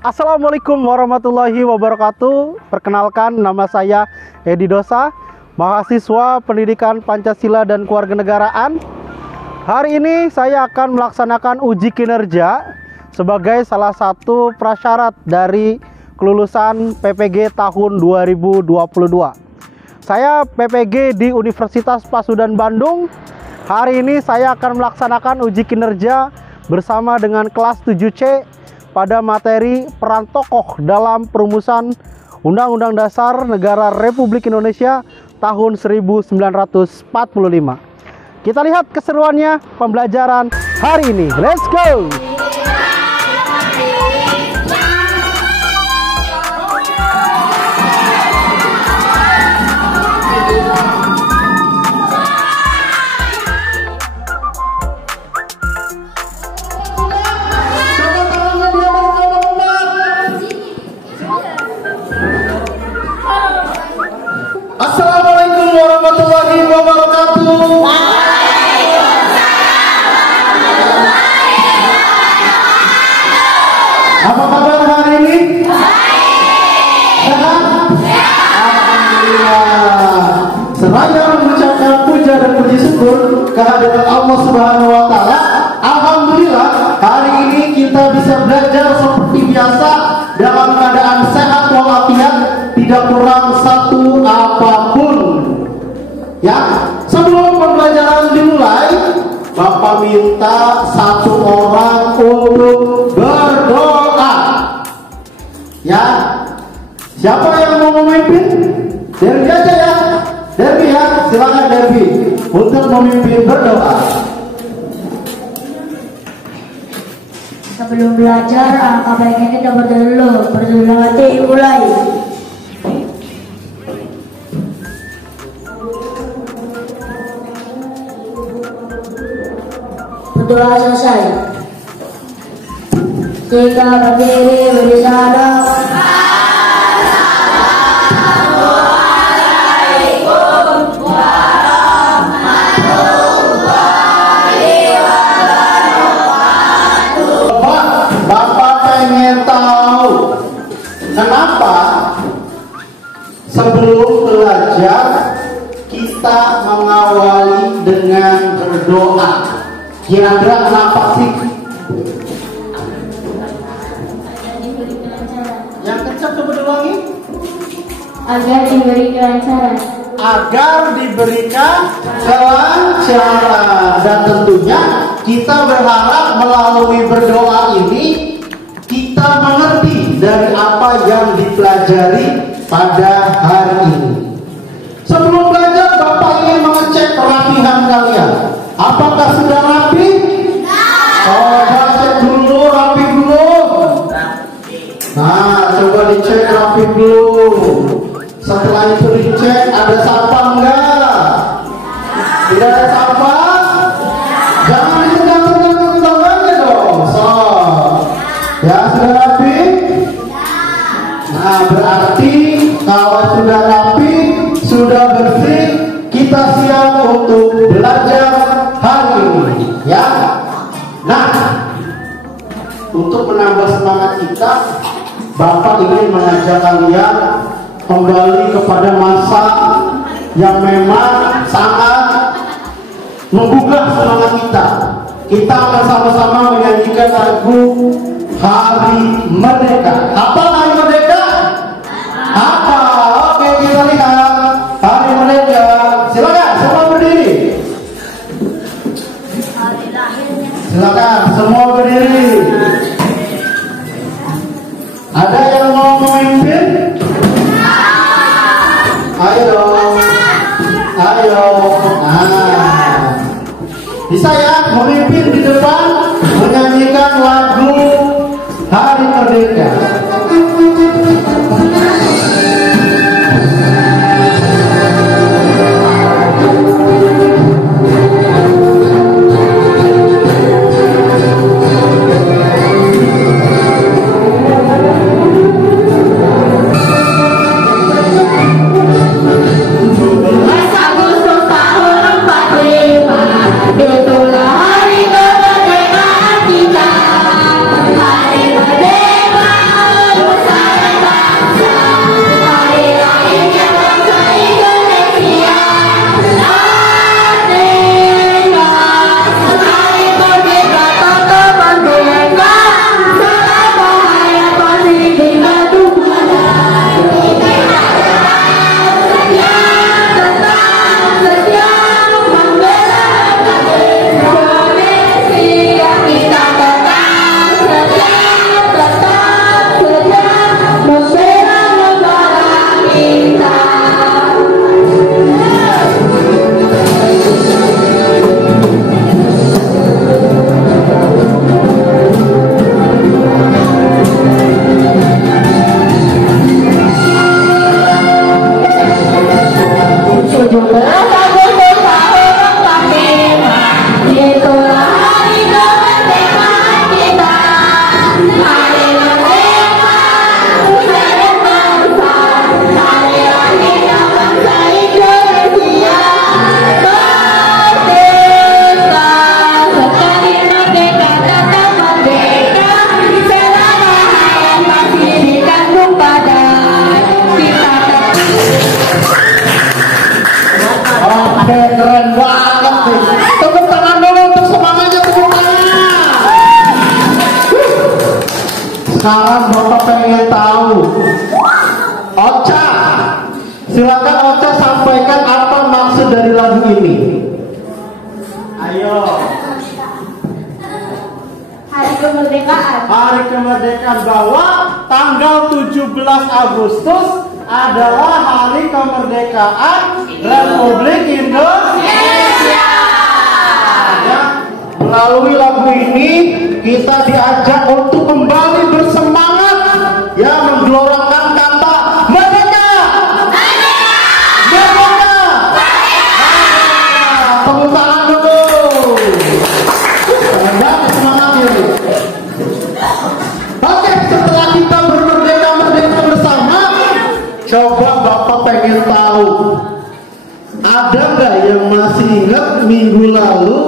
Assalamualaikum warahmatullahi wabarakatuh. Perkenalkan, nama saya Edi Dosa, mahasiswa Pendidikan Pancasila dan Kewarganegaraan. Hari ini saya akan melaksanakan uji kinerja sebagai salah satu prasyarat dari kelulusan PPG tahun 2022. Saya PPG di Universitas Pasundan Bandung. Hari ini saya akan melaksanakan uji kinerja bersama dengan kelas 7C pada materi peran tokoh dalam perumusan Undang-Undang Dasar Negara Republik Indonesia tahun 1945. Kita lihat keseruannya pembelajaran hari ini. Let's go! Assalamualaikum warahmatullahi wabarakatuh. Apa kabar hari ini? Sehat? Alhamdulillah. Seraya mengucapkan puja dan puji syukur kehadirat Allah Subhanahu wa taala. Alhamdulillah, hari ini kita bisa belajar seperti biasa dalam keadaan sehat walafiat, tidak kurang satu apapun. Ya, sebelum pembelajaran dimulai, Bapak minta satu orang untuk berdoa. Ya, siapa yang mau memimpin? Derby aja ya, Derby ya, silakan Derby untuk memimpin berdoa. Sebelum belajar, alangkah baiknya kita berdoa dulu. Berdoa hati mulai. Berdoa selesai. Jika berdiri bersama. Bapak pengen tahu kenapa sebelum belajar kita mengawali dengan berdoa. Kira-kira kenapa sih? Yang kencang coba diulangi. Agar diberi kelancaran. Agar diberikan kelancaran. Dan tentunya kita berharap melalui berdoa ini kita mengerti dari apa yang dipelajari pada hari ini. Sebelum belajar, Bapak ingin mengecek kerapihan kalian. Apakah sudah rapi? Coba cek dulu, rapi belum? Nah, coba dicek rapi belum. Setelah itu dicek ada sampah enggak? Tidak ada sampah? Jangan ditegang-tegang tangannya dong. So, ya sudah rapi? Nah, berarti kalau sudah rapi, sudah bersih, kita siap untuk belajar hari ini, ya. Nah, untuk menambah semangat kita, Bapak ingin mengajak kalian kembali kepada masa yang memang sangat menggugah semangat kita. Kita akan sama-sama menyanyikan lagu Hari Merdeka. Apa Hari Merdeka? Apa? Oke, kita lihat Hari Merdeka. Silakan semua berdiri. Silakan semua berdiri. Ada yang mau memimpin? Ayo dong. Ayo. Nah, bisa ya memimpin di depan menyanyikan lagu Hari Merdeka. Itulah hari kemerdekaan kita. Hari merdeka. Sekarang Bapak pengen tahu. Ocha, silakan Ocha sampaikan apa maksud dari lagu ini. Ayo. Hari kemerdekaan. Hari kemerdekaan, bahwa tanggal 17 Agustus adalah hari kemerdekaan Republik Indonesia. Ya, Melalui lagu ini kita diajak untuk kembali bersemangat, ya, menggelorakan kata merdeka. Merdeka. Tepuk tangan dulu. Banyak semangatnya. Oke, setelah kita merdeka bersama, coba Bapak pengen tahu, ada nggak yang masih ingat minggu lalu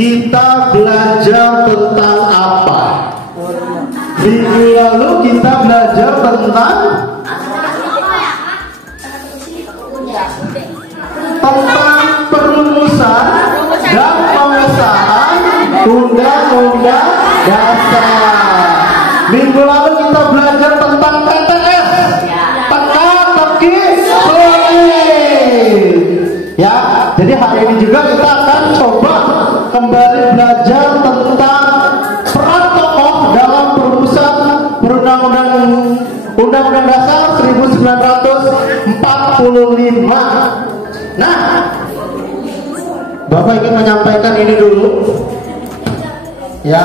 kita belajar tentang apa? Minggu lalu kita belajar tentang perumusan dan pengesahan Undang-Undang Dasar. Minggu lalu kita belajar tentang TTS, teka-teki sulit. Ya, jadi hari ini juga kita akan coba kembali belajar tentang peran tokoh dalam perumusan Undang-Undang Dasar 1945. Nah, Bapak ingin menyampaikan ini dulu, ya.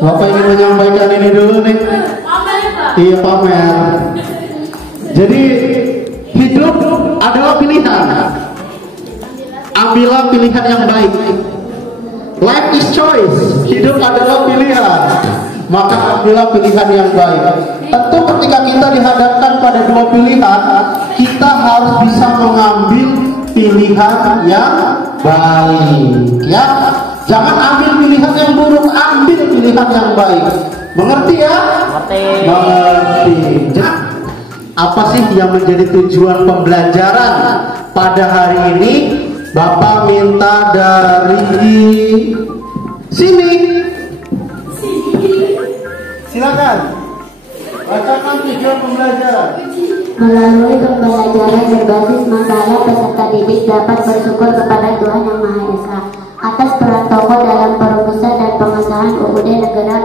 Bapak ingin menyampaikan ini dulu nih. Iya, pamer. Jadi hidup adalah pilihan. Ambillah pilihan yang baik. Life is choice. Hidup adalah pilihan. Maka ambillah pilihan yang baik. Tentu ketika kita dihadapkan pada dua pilihan, kita harus bisa mengambil pilihan yang baik. Ya, jangan ambil pilihan yang buruk, ambil pilihan yang baik. Mengerti ya? Mengerti. Apa sih yang menjadi tujuan pembelajaran pada hari ini? Bapak minta dari sini. silakan. Bacakan tujuan pembelajaran. Melalui pembelajaran berbasis masalah, peserta didik dapat bersyukur kepada Tuhan Yang Maha Esa atas peran tokoh dalam perumusan dan pengesahan UUD Negara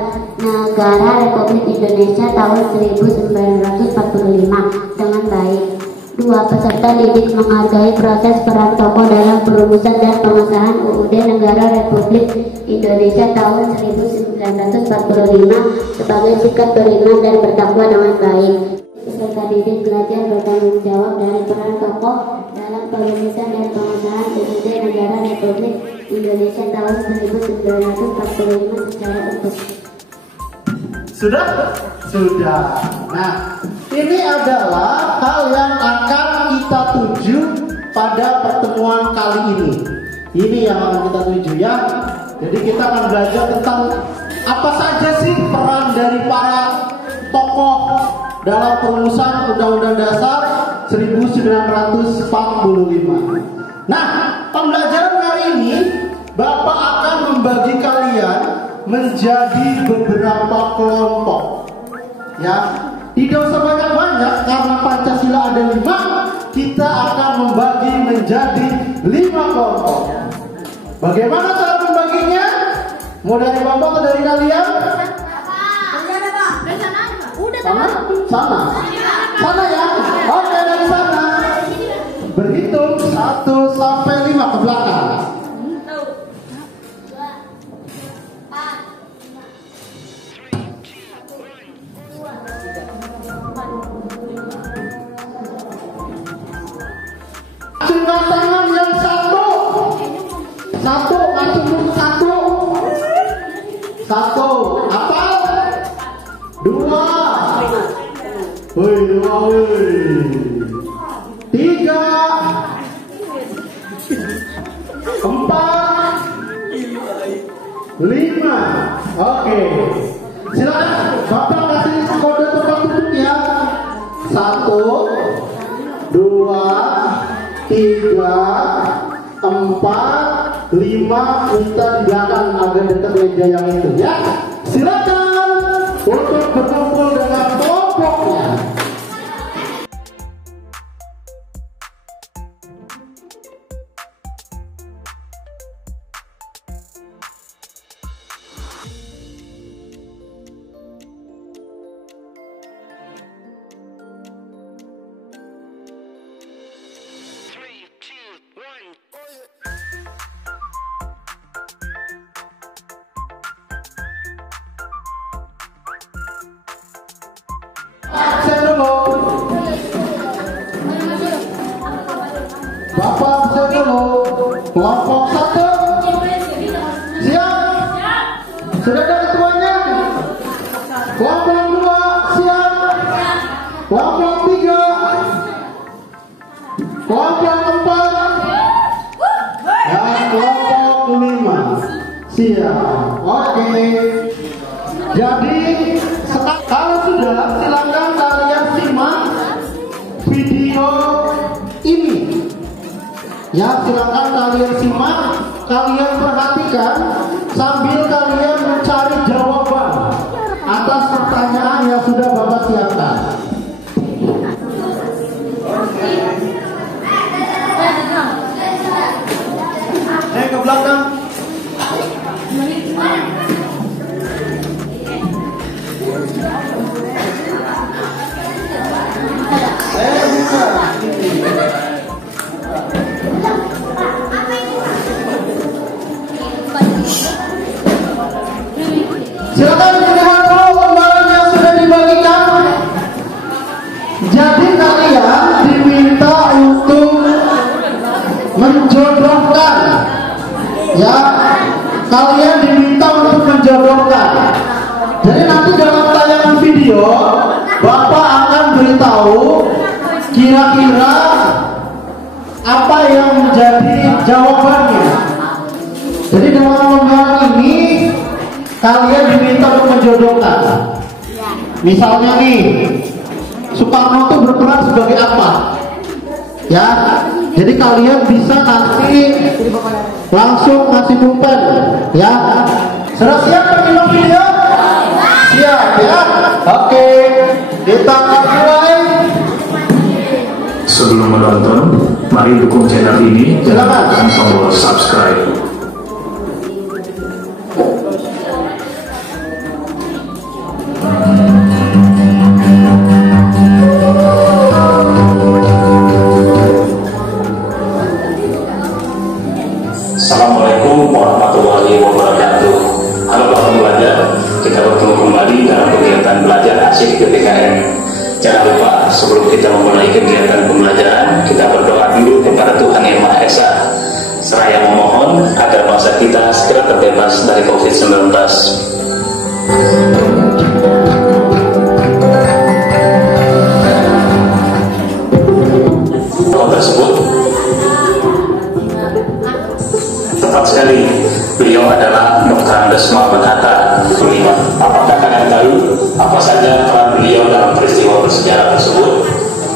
Republik Indonesia tahun 1945 dengan baik. 2. Peserta didik menghargai proses peran tokoh dalam perumusan dan pengesahan UUD Negara Republik Indonesia tahun 1945 sebagai sikap beriman dan bertakwa dengan baik. Peserta didik belajar bertanggung jawab dari peran tokoh dalam perumusan dan pengesahan UUD Negara Republik Indonesia tahun 1945 secara utuh. Sudah? Sudah. Nah, ini adalah hal yang akan kita tuju pada pertemuan kali ini. Ini yang akan kita tuju, ya. Jadi kita akan belajar tentang apa saja sih peran dari para tokoh dalam perumusan Undang-Undang Dasar 1945. Nah, pembelajaran kali ini Bapak akan membagi kalian menjadi beberapa kelompok. Ya, tidak usah banyak-banyak karena Pancasila ada 5. Kita akan membagi menjadi 5 kelompok. Bagaimana cara membaginya? Mau dari Bapak atau dari kalian? Sana? Sana? Sana ya? Oke, dari sana. Berhitung 1 sampai 5 ke belakang. Acungkan tangan yang satu. Satu, acung dulu satu. Satu, apa? 2. Woi, 2 woi. 3. 4. 5. Oke. Silakan Bapak kasih kode tempat duduk ya. 1, 2, 3, 4, 5. 5 minta di belakang agak dekat meja yang itu ya. Silakan untuk berkumpul dengan kelompoknya. Absen dulu. Bapak absen dulu. Kelompok 1 siap. Sudah ada ketuanya. Kelompok 2 siap. Kelompok 3, kelompok 4, dan kelompok 5 siap. Oke. Jadi kalau sudah, silakan kalian simak video ini. Ya, silakan kalian simak, kalian perhatikan sambil kalian mencari jawaban atas pertanyaan yang sudah Bapak siapkan. Ke belakang. Silakan diterima dulu lembaran yang sudah dibagikan. Jadi kalian diminta untuk menjodohkan, ya, kalian diminta untuk menjodohkan. Jadi nanti dalam tayangan video Bapak akan beritahu kira-kira apa yang menjadi jawabannya. Jadi dalam lembaran ini kalian diminta untuk menjodohkan. Misalnya nih, Soekarno itu berperan sebagai apa? Ya, jadi kalian bisa nanti langsung ngasih pulpen, ya. Sudah siap menyimak video? Siap ya. Oke, kita mulai. Sebelum menonton, mari dukung channel ini dengan tekan tombol subscribe. Assalamualaikum warahmatullahi wabarakatuh. Halo para pembelajar, kita bertemu kembali dalam kegiatan belajar asyik PPKN. Jangan lupa sebelum kita memulai kegiatan pembelajaran, kita berdoa dulu kepada Tuhan Yang Maha Esa, seraya memohon agar bangsa kita segera terbebas dari COVID-19. Tokoh tersebut tepat sekali, beliau adalah Dr. Andes Muhammad Hatta. Apakah kalian tahu apa saja peran beliau dalam peristiwa bersejarah tersebut?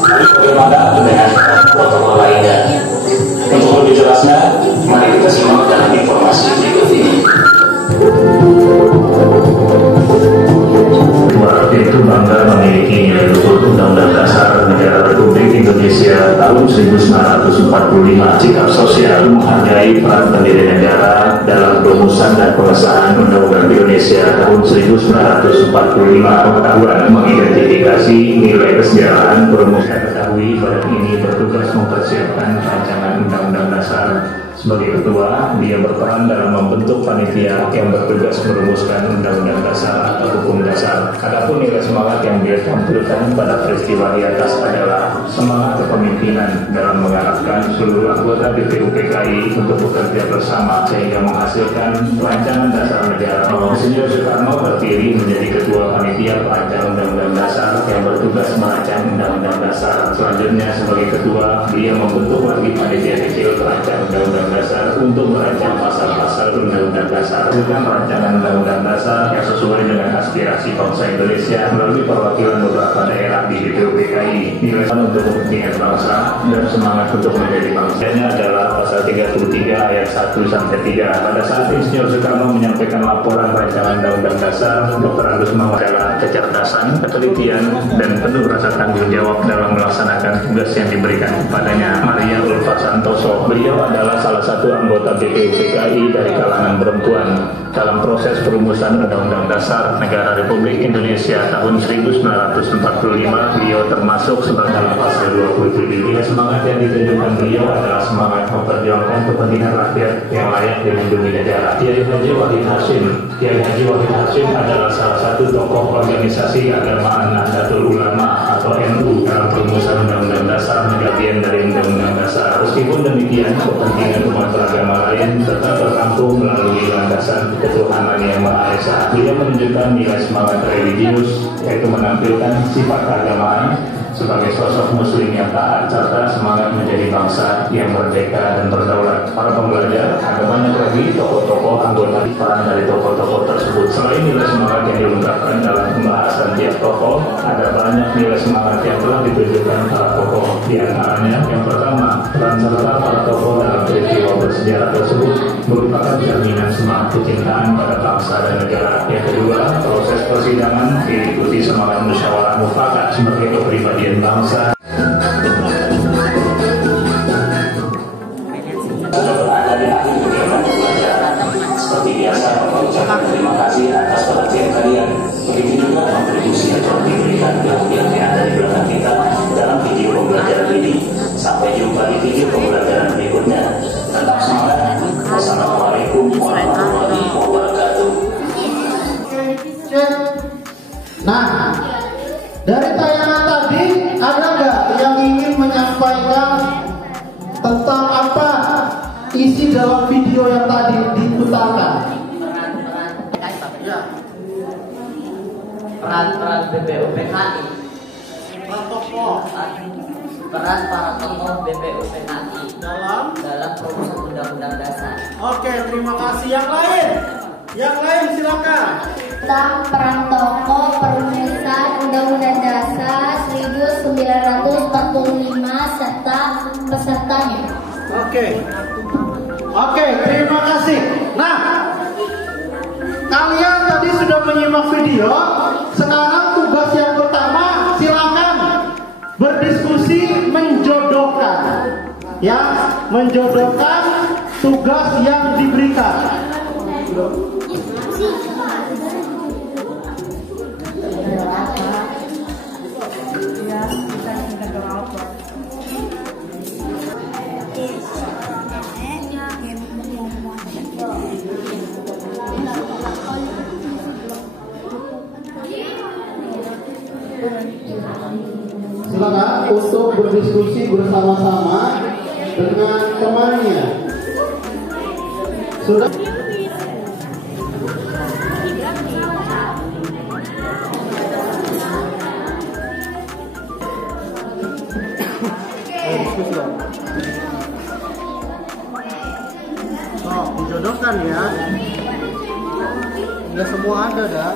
Lalu bagaimana dengan protokol lainnya? Untuk lebih jelasnya, mari kita simak dalam informasi berikut ini. Itu bangga memiliki nilai luhur Undang-Undang Dasar Negara Republik Indonesia tahun 1945. Sikap sosial menghargai peran pendiri negara dalam perumusan dan pengesahan Undang-Undang Indonesia tahun 1945. Pengetahuan mengidentifikasi nilai kesejarahan perumusan. Ketahui badan ini bertugas mempersiapkan rancangan Undang-Undang Dasar. Sebagai ketua, dia berperan dalam membentuk panitia yang bertugas merumuskan Undang-Undang Dasar atau Hukum Dasar. Adapun nilai semangat yang dia tampilkan pada peristiwa di atas adalah semangat kepemimpinan dalam mengarahkan seluruh anggota BPUPKI untuk bekerja bersama sehingga menghasilkan rancangan dasar negara. Insinyur Soekarno berdiri menjadi ketua panitia perancang Undang-Undang Dasar yang bertugas merancang Undang-Undang Dasar. Selanjutnya sebagai ketua, dia membentuk lagi panitia kecil perancang Undang-Undang Undang-Undang Dasar untuk merancang pasal-pasal Undang-Undang Dasar, bukan rancangan Undang-Undang Dasar yang sesuai dengan aspirasi bangsa Indonesia melalui perwakilan beberapa daerah di DPUPKI. Nilai untuk kepentingan bangsa dan semangat untuk menjadi bangsa adalah pasal 33 ayat 1 sampai 3. Pada saat Insinyur Soekarno menyampaikan laporan rancangan Undang-Undang Dasar, Dr. Agus mengadakan kecerdasan, ketelitian, dan penuh rasa tanggung jawab dalam melaksanakan tugas yang diberikan kepadanya. Maria Ulfa Santoso, beliau adalah salah satu anggota DPUPKI dari kalangan perempuan. Dalam proses perumusan Undang-Undang Dasar Negara Republik Indonesia tahun 1945, beliau termasuk sebagai dalam pasal 27. Semangat yang ditunjukkan beliau adalah semangat memperjuangkan kepentingan rakyat yang layak dilindungi negara. Kiai Haji Wahid Hasyim. Kiai Haji Wahid Hasyim adalah salah satu tokoh organisasi agama Nahdlatul Ulama atau NU dalam perumusan Undang-Undang Dasar, bagian dari Undang-Undang Dasar. Meskipun demikian, kepentingan umat beragama lain tetap tertampung melalui landasan ketuhanan yang Maha Esa. Beliau menunjukkan nilai semangat religius, yaitu menampilkan sifat keagamaan sebagai sosok muslim yang taat serta semangat menjadi bangsa yang merdeka dan berdaulat. Para pembelajar, ada banyak lagi tokoh-tokoh anggota peran dari tokoh-tokoh tersebut. Selain nilai semangat yang diungkapkan dalam pembahasan tiap tokoh, ada banyak nilai semangat yang telah ditunjukkan para tokoh. Di antaranya, yang pertama, peran serta para tokoh dalam peristiwa bersejarah tersebut merupakan jaminan semangat kecintaan pada bangsa dan negara. Yang kedua, proses persidangan diikuti semangat musyawarah mufakat sebagai kepribadian bangsa. Seperti biasa, mengucapkan terima kasih atas perhatian kalian. Begitu juga kontribusi yang telah diberikan pihak-pihak yang ada di belakang kita dalam video pembelajaran ini. Sampai jumpa di video pembelajaran berikutnya. Tetap semangat. Wassalamualaikum warahmatullahi wabarakatuh. Nah, dari tayangan tadi ada nggak yang ingin menyampaikan tentang apa isi dalam video yang tadi diputarkan? Peran BPUPKI, peran para tokoh BPUPKI dalam perumusan Undang-Undang Dasar. Oke, terima kasih. Yang lain silakan. Tentang peran tokoh perumusan Undang-Undang Dasar 1945 serta pesertanya. Oke, terima kasih. Nah, kalian tadi sudah menyimak video. Sekarang tugas yang pertama, silakan berdiskusi menjodohkan. Ya, menjodohkan tugas yang diberikan. Silakan untuk berdiskusi bersama-sama dengan temannya. Sudah. Oh, dijodohkan ya. Nggak semua ada dah.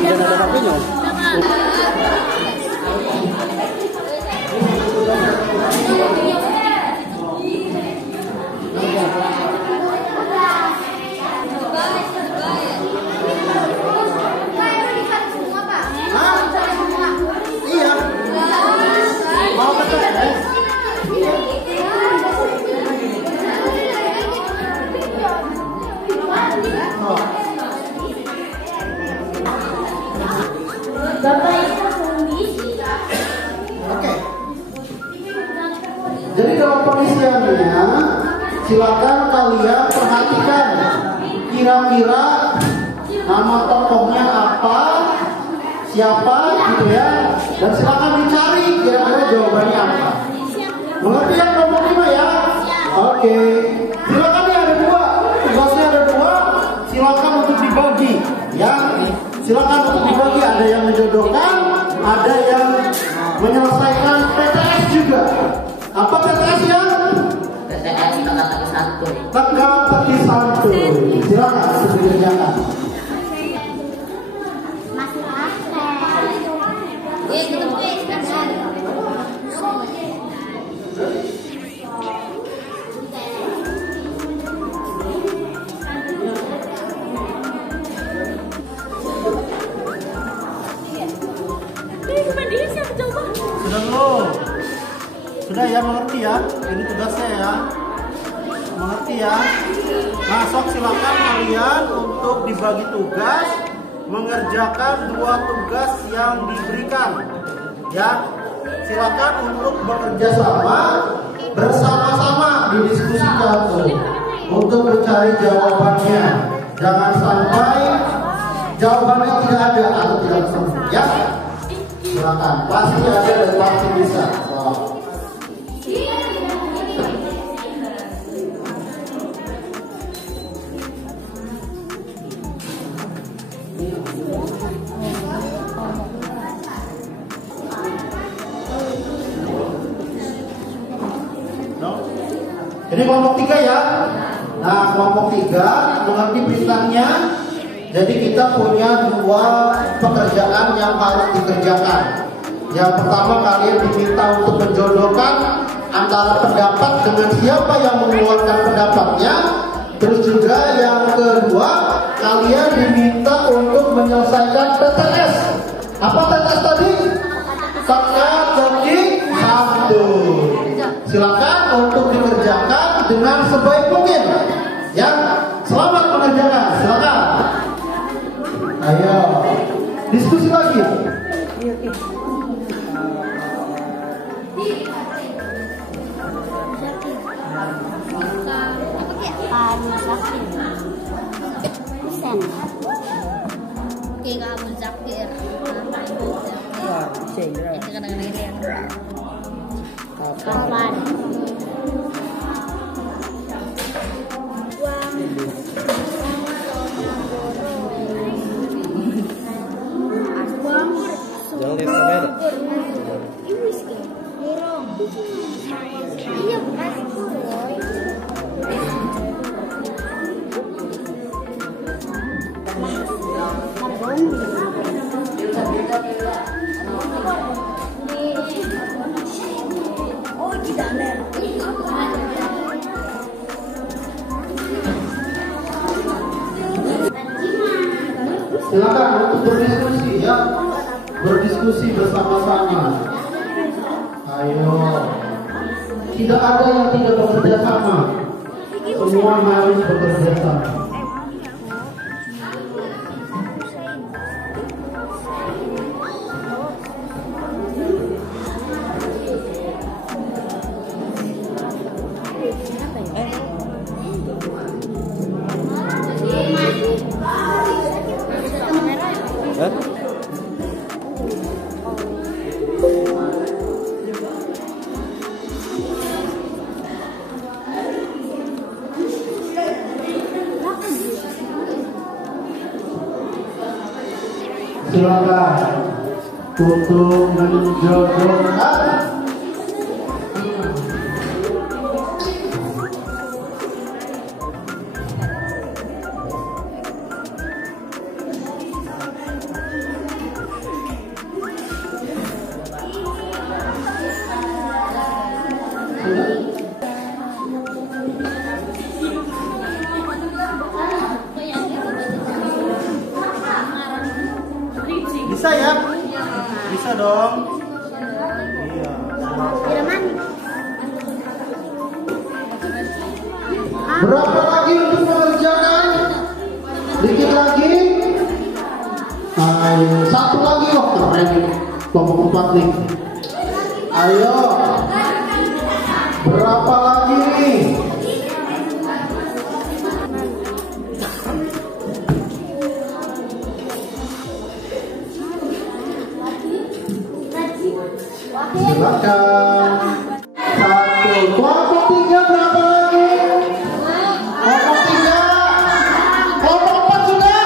Dan ada HP-nya. Iya. Mau ke TS? Oke. Jadi dalam pengisiannya, silakan kalian perhatikan kira-kira nama tokohnya apa, siapa gitu ya, dan silakan dicari kira-kira jawabannya apa. Mengerti yang nomor 5 ya? Oke. Silakan ya, ada 2. Tugasnya ada 2. Silakan untuk dibagi ya. Silakan untuk dibagi, ada yang menjodohkan, ada yang menyelesaikan PTS juga. Apa PTS ya? PTS teka-teki santuy. Teka-teki santuy. Silakan untuk dikerjakan. Sudah belum? Sudah ya, mengerti ya? Ini tugasnya ya. Mengerti ya? Nah, sok silakan kalian untuk dibagi tugas mengerjakan 2 tugas yang diberikan. Ya. Silakan untuk bekerja sama bersama-sama didiskusikan untuk mencari jawabannya. Jangan sampai jawabannya tidak ada atau tidak ketemu ya. Silakan, pasti ada dan pasti bisa. Jadi kelompok 3 ya. Nah, kelompok 3 mengerti perintahnya. Jadi kita punya 2 pekerjaan yang harus dikerjakan. Yang pertama, kalian diminta untuk menjodohkan antara pendapat dengan siapa yang mengeluarkan pendapatnya. Terus juga yang kedua, kalian diminta untuk menyelesaikan PTS. Apa PTS tadi? Teka-teki santuy. Silakan untuk dikerjakan dengan sebaik mungkin. Ya, selamat mengerjakan. Silakan. Ayo, diskusi lagi. Kawan. Jangan lihat kamera. Silakan untuk berdiskusi ya, berdiskusi bersama-sama. Ayo, tidak ada yang tidak bekerja sama, semua harus bekerja sama. Silakan untuk menjodohkan. Bisa ya? Bisa dong. Iya. Berapa lagi untuk mengerjakan? Dikit lagi. Ayo, 1 lagi. Wah, keren nih. Kelompok 4 nih. Ayo. Berapa lagi nih? Silakan. Satu. Kelompok 3 berapa lagi? Kelompok 3. Kelompok 4 sudah?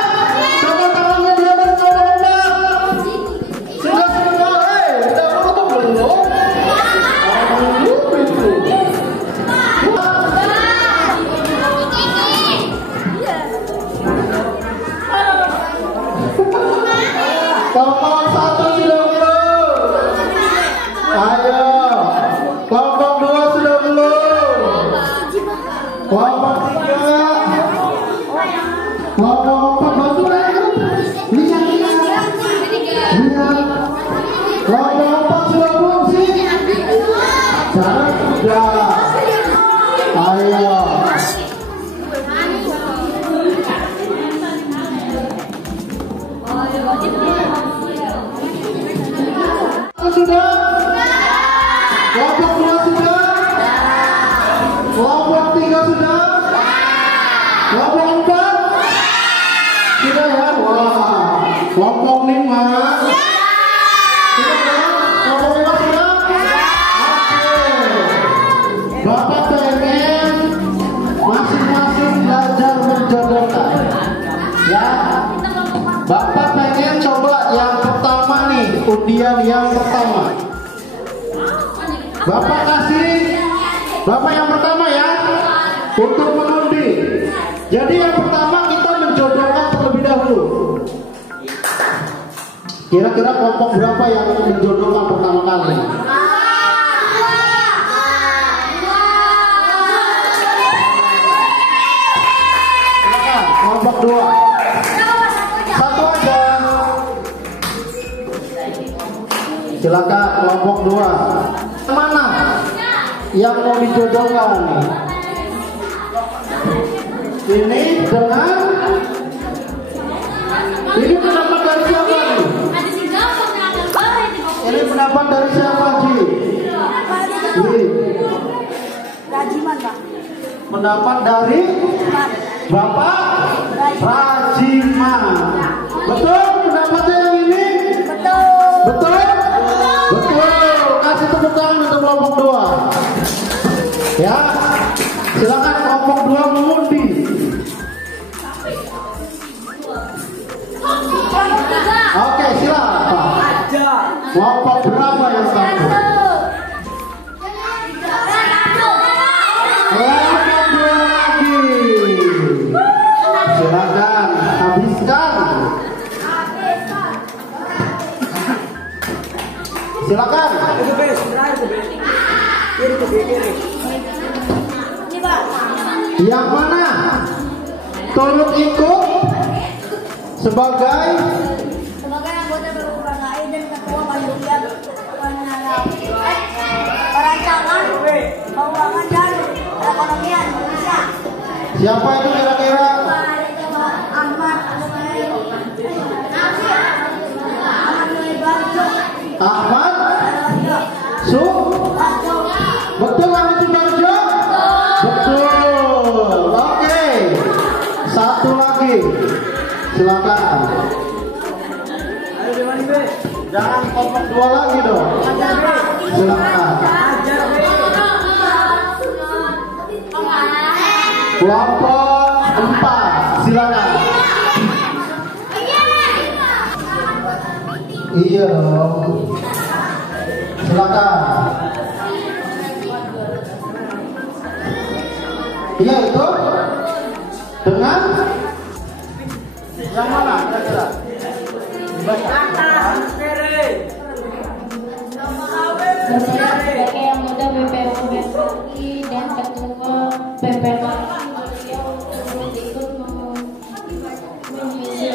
Coba tangannya dia dari kelompok 4. Sudah semua. Udah kelompok belum? Kelompok 1 sudah belum? Ayo. Kelompok 2 sudah belum? Kelompok 3. Kelompok 4 baru lihat. Lihat. Kelompok 4 sudah belum sih? Sudah. Ayo. Sudah? Kelompok 2 sudah? Kelompok 3 sudah? Kelompok 4? Sudah ya? Wah. Kelompok 5? Sudah ya? Kelompok 5 sudah? Oke. Bapak pengen masing-masing belajar menjodohkan. Ya. Bapak pengen coba yang pertama nih, undian yang pertama. Bapak kasih, Bapak yang pertama ya, untuk mengundi. Jadi yang pertama kita menjodohkan terlebih dahulu. Kira-kira kelompok berapa yang menjodohkan pertama kali? Silakan, kelompok 2. Satu aja. Silakan kelompok 2. Mana yang mau dijodohkan? Ini dengan ini pendapat dari siapa nih? Ini pendapat dari siapa Ji? Pendapat dari Bapak Rajiman. Betul pendapatnya yang ini? Betul? Betul. Kasih tepuk tangan untuk kelompok 2. Ya. Silakan kelompok 2 mengundi. Oke, silakan. Kelompok berapa yang satu? Kelompok 2 lagi. Silakan habiskan. Silakan. Yang mana turut ikut sebagai anggota berperangai dan ketua panitia perancangan keuangan dan perekonomian Indonesia. siapa itu kira-kira? Ahmad Su? Betul Ahmad Subarjo? Betul. Oke. Satu lagi. Silakan. Jangan kelompok 2 lagi dong. Silakan. Kelompok 4. Silakan. Iya. Silakan. Iya itu dengan yang mana kira-kira? Sebagai yang muda BPUMI dan ketua PPK beliau ikut mengisi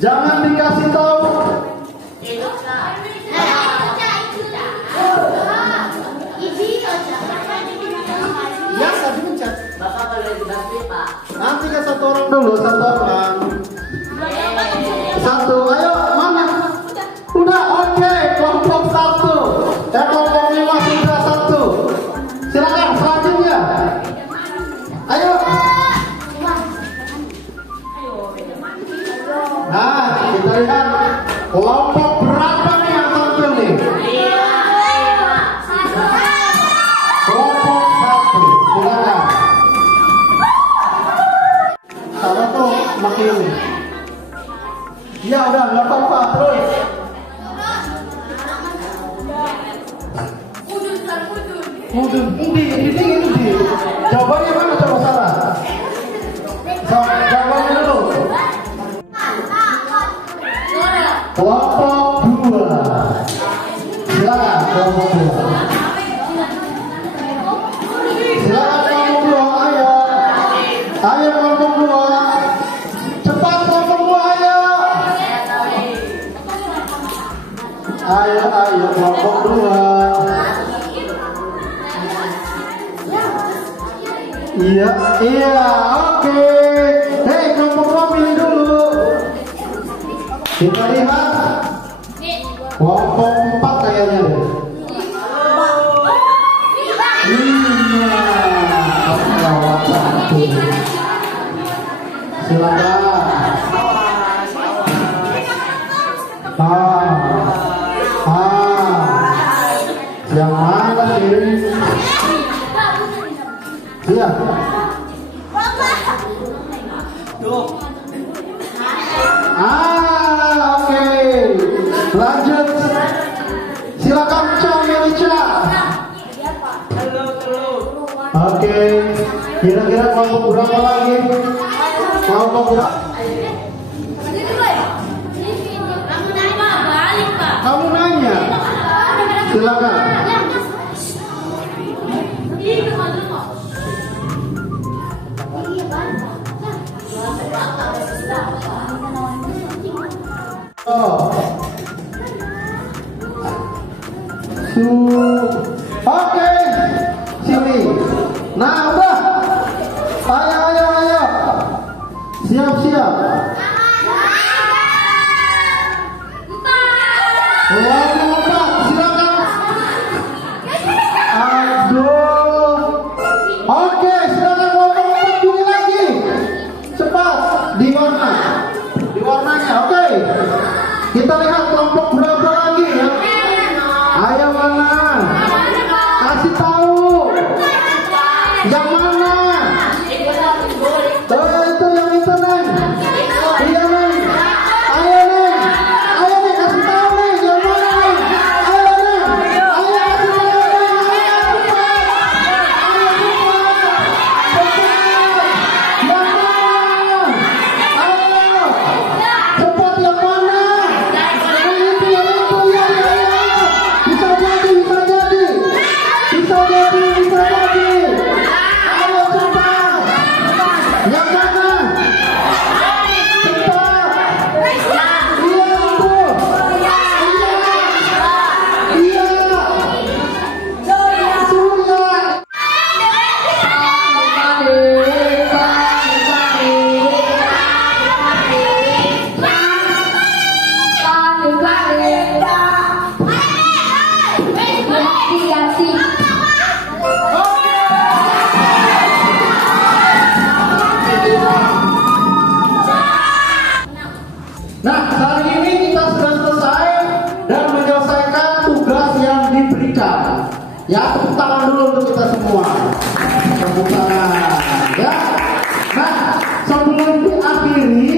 jangan dikasih tahu. Ya, tadi mencet. Bapak boleh dibantu Pak. Nanti ke satu orang dulu, satu orang. Satu, ayo mana? Udah, oke. Kelompok 1. Kelompok 5 sudah 1. Silakan selanjutnya. Ayo. Nah, kita lihat kelompok berapa nih yang tampil Di. Jawabannya mana coba Sarah? Jawabannya dulu. Kelompok 2. Silakan kelompok 2. Silakan kelompok 2, ayo. Ayo kelompok 2. Cepat kelompok 2, ayo. Ayo kelompok 2. Iya, oke. Hei, kelompok 2 pilih dulu. Kita lihat kelompok 4 kayaknya deh. Iya, lewat 1. Silakan. Yang mana sih? Iya. Oke. Lanjut. Silakan Melica. Oke. Kira-kira kelompok berapa lagi? Kelompok berapa? Kamu nanya. Silakan. Oke, sini. Nah, udah. Ayo. Siap. Lompat, silakan. Aduh. Oke, silakan lompat pilih lagi. Cepat, di warnanya. Oke. Kita lihat kelompok berapa lagi ya. Ayo mana? Kasih tahu. Yang mana? Itu yang itu Neng. Iya Neng. Ayo Neng. Kasih tahu Neng. Yang mana Neng? Ayo Neng. Ayo kasih tahu Neng. Yang mana? Ayo. Cepat yang mana? Yang itu ya. Bisa jadi. Ayo cepat. Yang mana? Cepat. Iya itu. Iya. Surya. Nah, hari ini kita sudah selesai dan menyelesaikan tugas yang diberikan. Ya, tepuk tangan dulu untuk kita semua. Tepuk tangan. Ya. Nah, sebelum diakhiri,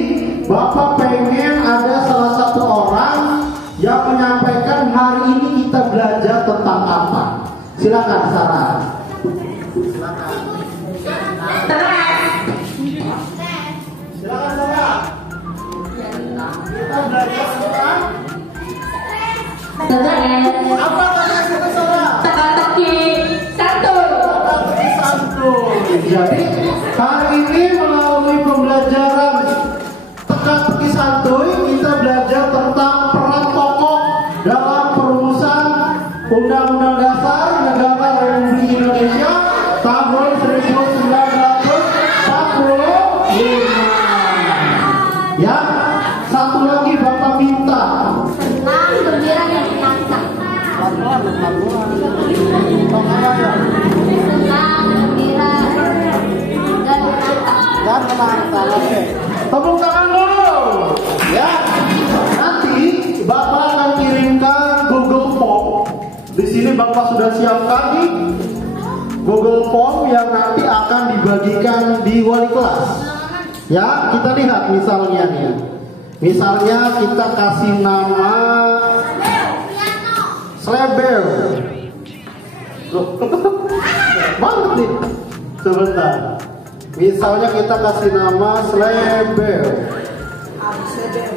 Bapak pengen ada salah satu orang yang menyampaikan hari ini kita belajar tentang apa. Silakan Sarah. Silakan Sarah. Kita belajar tentang apa tadi itu Sarah? Teka-teki santuy. Jadi hari ini melalui pembelajaran teka-teki santuy kita belajar tentang peran tokoh dalam perumusan Undang-Undang Dasar Negara Republik Indonesia tahun 1945. Ya, satu lagi Bapak minta. Senang, gembira, dan menantang. Senang, gembira, dan menantang. Oke. Tepuk tangan dulu. Ya. Nanti Bapak akan kirimkan Google Form. Di sini Bapak sudah siapkan nih Google Form yang nanti akan dibagikan di wali kelas. Ya, kita lihat misalnya nih. Misalnya kita kasih nama Slebel. nih? Sebentar. Misalnya kita kasih nama Slebel.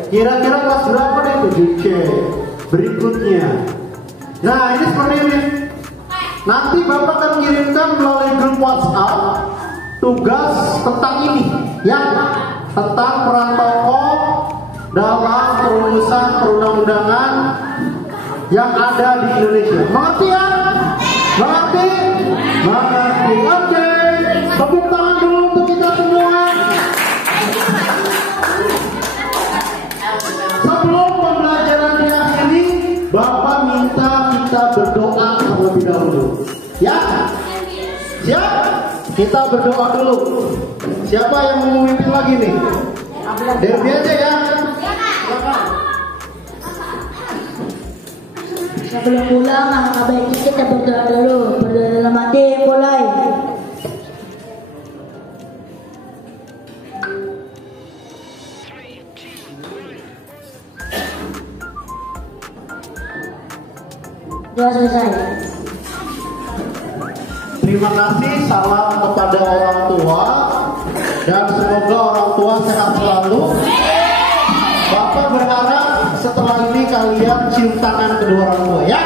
Kira-kira kelas berapa nih tuh? C. Berikutnya. Nah ini seperti ini. Nanti Bapak akan kirimkan melalui grup WhatsApp tugas tentang ini, ya, tentang peran tokoh dalam perumusan perundang-undangan yang ada di Indonesia. Mengerti ya? Mengerti? Mengerti. Oke. Tepuk tangan dulu untuk kita semua. Sebelum pembelajaran diakhiri, Bapak minta kita berdoa terlebih dahulu. Ya? Siap? Kita berdoa dulu. Siapa yang mau memimpin lagi nih? Derby aja ya. Sebelum pulang, alangkah baiknya kita berdoa dulu. Berdoa dalam hati, mulai. Doa selesai. Terima kasih, salam kepada orang tua dan semoga orang tua sehat selalu. Bapak berharap setelah ini kalian cium tangan kedua orang tua ya.